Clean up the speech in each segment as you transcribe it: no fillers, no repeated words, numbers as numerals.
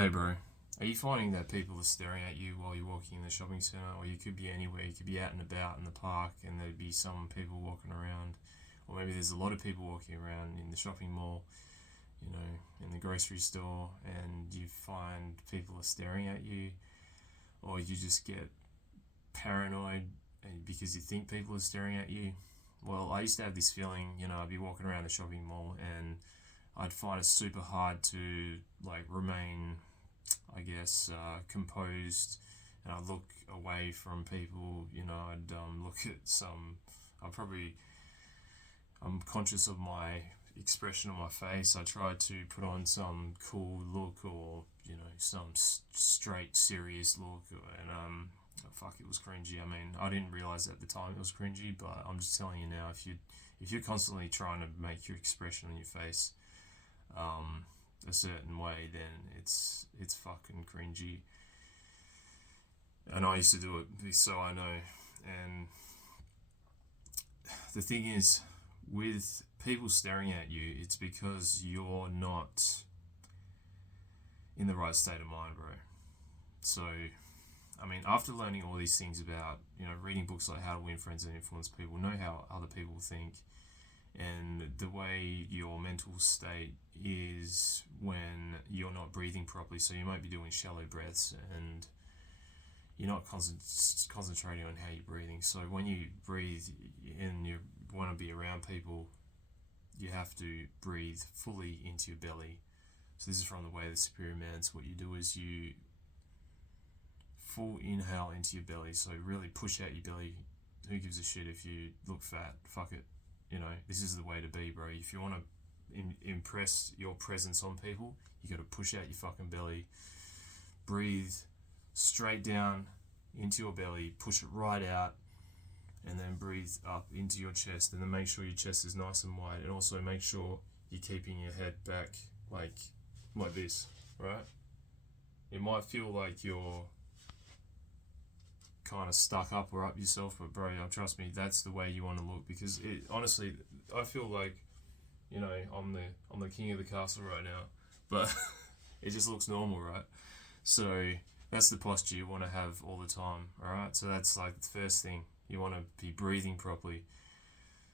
Hey bro, are you finding that people are staring at you while you're walking in the shopping centre, or you could be anywhere, you could be out and about in the park and there'd be some people walking around, or maybe there's a lot of people walking around in the shopping mall, you know, in the grocery store, and you find people are staring at you, or you just get paranoid because you think people are staring at you? Well, I used to have this feeling, I'd be walking around the shopping mall and I'd find it super hard to remain, composed, and I'd look away from people. I'd look at some. I probably I'm conscious of my expression on my face. I try to put on some cool look, or some straight serious look, and fuck, it was cringy. I mean, I didn't realize at the time it was cringy, but I'm just telling you now, if you're constantly trying to make your expression on your face a certain way, then it's fucking cringy. And I used to do it, so I know. And the thing is, with people staring at you, it's because you're not in the right state of mind, bro. So, I mean, after learning all these things about, reading books like How to Win Friends and Influence People, know how other people think, and the way your mental state is when you're not breathing properly. So you might be doing shallow breaths and you're not concentrating on how you're breathing. So when you breathe and you want to be around people, you have to breathe fully into your belly. So this is from the Way of the Superior Man. So what you do is you full inhale into your belly. So really push out your belly. Who gives a shit if you look fat? Fuck it. This is the way to be, bro. If you want to impress your presence on people, you got to push out your fucking belly, breathe straight down into your belly, push it right out, and then breathe up into your chest, and then make sure your chest is nice and wide, and also make sure you're keeping your head back like this, right? It might feel like you're kind of stuck up or up yourself, but bro, trust me, that's the way you want to look, because honestly, I feel like I'm the king of the castle right now, but it just looks normal, right? So that's the posture you want to have all the time. All right, so that's like the first thing. You want to be breathing properly.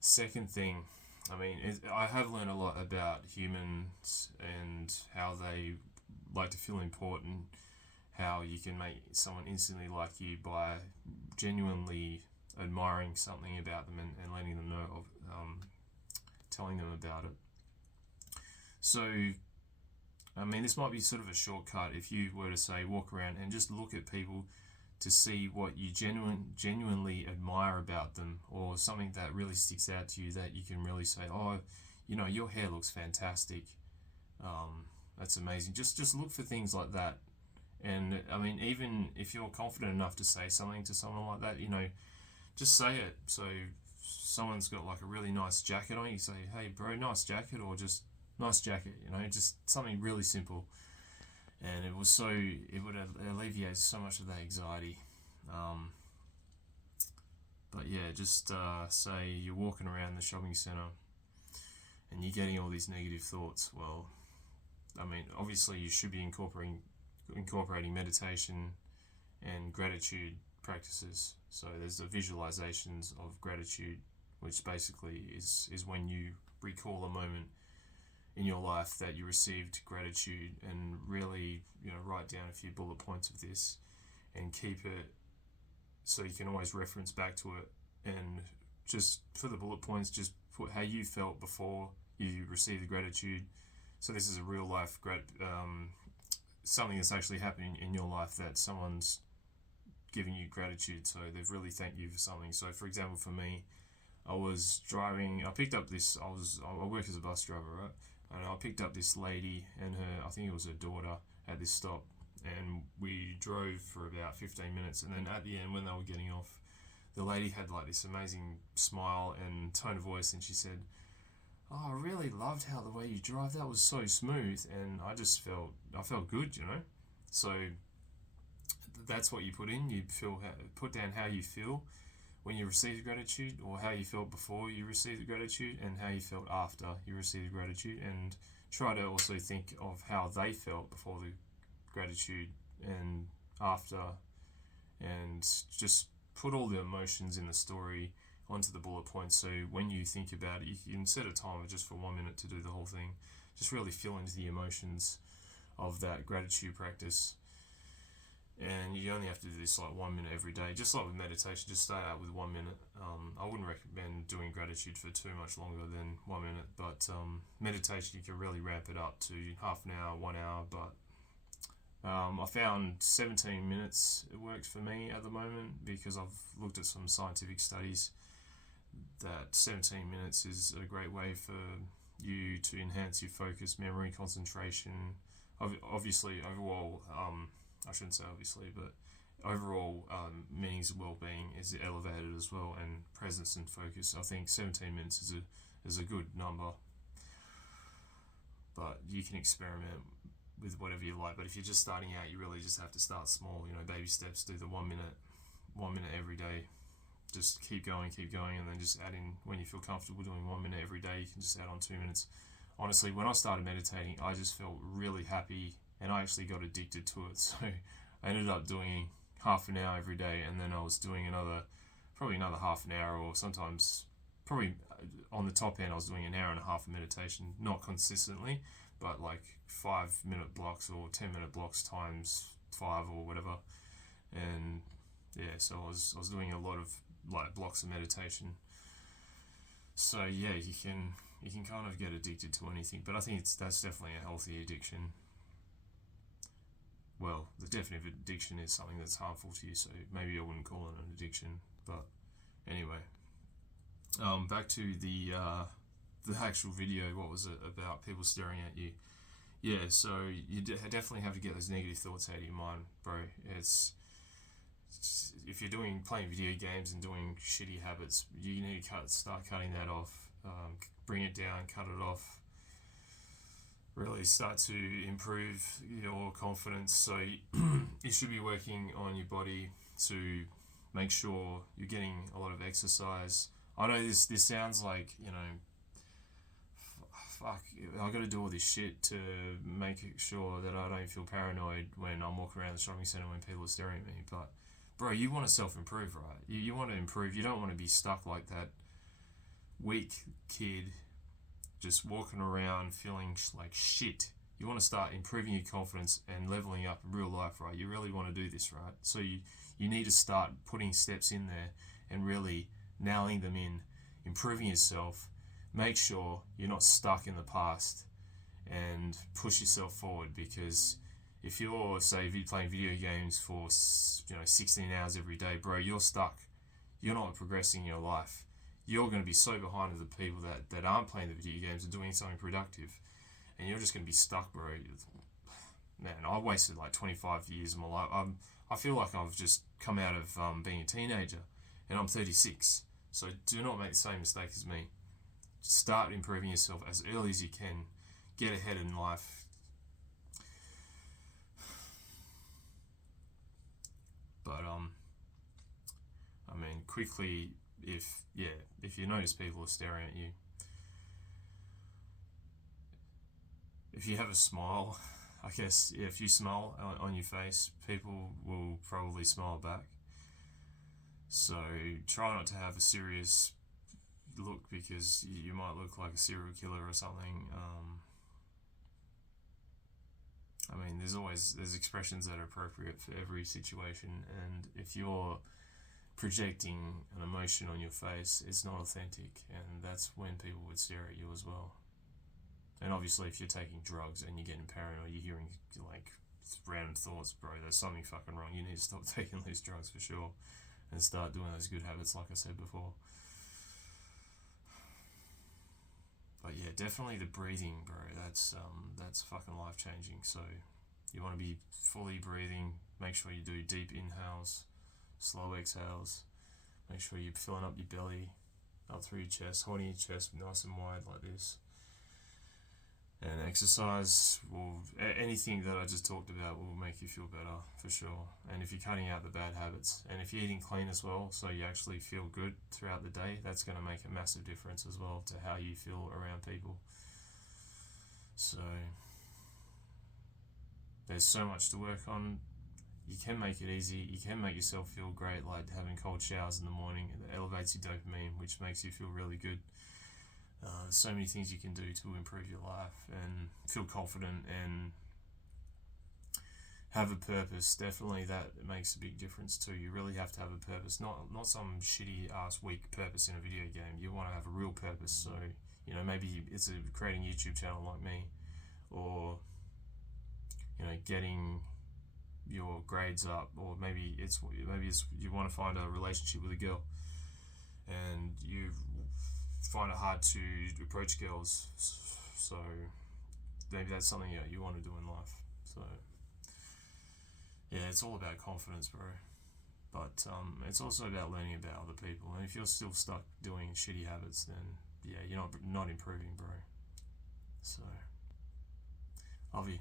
Second thing, I have learned a lot about humans and how they like to feel important, how you can make someone instantly like you by genuinely admiring something about them and letting them know of, telling them about it. So, this might be sort of a shortcut if you were to say walk around and just look at people to see what you genuinely admire about them, or something that really sticks out to you that you can really say, oh, your hair looks fantastic. That's amazing. Just look for things like that. And even if you're confident enough to say something to someone like that, just say it. So someone's got like a really nice jacket on, you say, hey bro, nice jacket, or just nice jacket, just something really simple. And it would alleviate so much of that anxiety. But yeah, just say you're walking around the shopping centre and you're getting all these negative thoughts. Well, obviously you should be incorporating meditation and gratitude practices. So there's the visualizations of gratitude, which basically is when you recall a moment in your life that you received gratitude, and really write down a few bullet points of this and keep it so you can always reference back to it. And just for the bullet points, just put how you felt before you received the gratitude. So this is a real life something that's actually happening in your life, that someone's giving you gratitude, so they've really thanked you for something. So for example, for me, I was driving, I work as a bus driver, right? And I picked up this lady and I think it was her daughter, at this stop, and we drove for about 15 minutes, and then at the end, when they were getting off, the lady had like this amazing smile and tone of voice, and she said, oh, I really loved how the way you drive, that was so smooth. And I felt good, So that's what you put in. You put down how you feel when you receive the gratitude, or how you felt before you received the gratitude, and how you felt after you received the gratitude, and try to also think of how they felt before the gratitude and after, and just put all the emotions in the story onto the bullet points. So when you think about it, you can set a timer just for 1 minute to do the whole thing. Just really feel into the emotions of that gratitude practice. And you only have to do this like 1 minute every day, just like with meditation. Just start out with 1 minute. I wouldn't recommend doing gratitude for too much longer than 1 minute, but meditation, you can really ramp it up to half an hour, 1 hour. But I found 17 minutes it works for me at the moment, because I've looked at some scientific studies that 17 minutes is a great way for you to enhance your focus, memory, concentration. Obviously, overall, I shouldn't say obviously, but overall meanings of well-being is elevated as well, and presence and focus. I think 17 minutes is a good number, but you can experiment with whatever you like. But if you're just starting out, you really just have to start small. Baby steps. Do the 1 minute every day. Just keep going, and then just add in, when you feel comfortable doing 1 minute every day, you can just add on 2 minutes. Honestly, when I started meditating, I just felt really happy, and I actually got addicted to it. So I ended up doing half an hour every day, and then I was doing probably another half an hour, or sometimes probably on the top end, I was doing an hour and a half of meditation, not consistently, but like 5 minute blocks or 10 minute blocks times 5 or whatever. And yeah, so I was doing a lot of like blocks of meditation. So yeah, you can kind of get addicted to anything, but I think that's definitely a healthy addiction. Well, the definition of addiction is something that's harmful to you, so maybe I wouldn't call it an addiction. But anyway, back to the actual video. What was it about? People staring at you. Yeah, so you definitely have to get those negative thoughts out of your mind, bro. It's if you're playing video games and doing shitty habits, you need to start cutting that off. Bring it down, cut it off. Really start to improve your confidence. So you should be working on your body to make sure you're getting a lot of exercise. I know this sounds like, fuck, I got to do all this shit to make sure that I don't feel paranoid when I'm walking around the shopping centre when people are staring at me. But bro, you want to self-improve, right? You want to improve. You don't want to be stuck like that weak kid just walking around feeling like shit. You want to start improving your confidence and leveling up in real life, right? You really want to do this, right? So you need to start putting steps in there and really nailing them in, improving yourself. Make sure you're not stuck in the past, and push yourself forward. Because if you're, say, playing video games for 16 hours every day, bro, you're stuck. You're not progressing in your life. You're going to be so behind the people that aren't playing the video games and doing something productive, and you're just going to be stuck, bro. Man, I wasted like 25 years of my life. I feel like I've just come out of being a teenager, and I'm 36. So do not make the same mistake as me. Start improving yourself as early as you can. Get ahead in life. But quickly, if you notice people are staring at you, if you have a smile, I guess, if you smile on your face, people will probably smile back. So try not to have a serious look, because you might look like a serial killer or something. There's expressions that are appropriate for every situation, and if you're projecting an emotion on your face, it's not authentic, and that's when people would stare at you as well. And obviously, if you're taking drugs and you're getting paranoid, you're hearing like random thoughts, bro, there's something fucking wrong. You need to stop taking these drugs for sure, and start doing those good habits like I said before. But yeah, definitely the breathing, bro, that's fucking life changing. So you want to be fully breathing. Make sure you do deep inhales, slow exhales. Make sure you're filling up your belly, up through your chest, holding your chest nice and wide like this. And exercise anything that I just talked about will make you feel better for sure. And if you're cutting out the bad habits, and if you're eating clean as well, so you actually feel good throughout the day, that's going to make a massive difference as well to how you feel around people. So there's so much to work on. You can make it easy. You can make yourself feel great, like having cold showers in the morning. It elevates your dopamine, which makes you feel really good. There's so many things you can do to improve your life and feel confident and have a purpose. Definitely that makes a big difference too. You really have to have a purpose, not some shitty ass weak purpose in a video game. You want to have a real purpose. So maybe it's creating a YouTube channel like me, or getting your grades up, or maybe it's you want to find a relationship with a girl and you find it hard to approach girls. So maybe that's something you want to do in life. So yeah, it's all about confidence, bro. But it's also about learning about other people. And if you're still stuck doing shitty habits, then yeah, you're not improving, bro. So love you.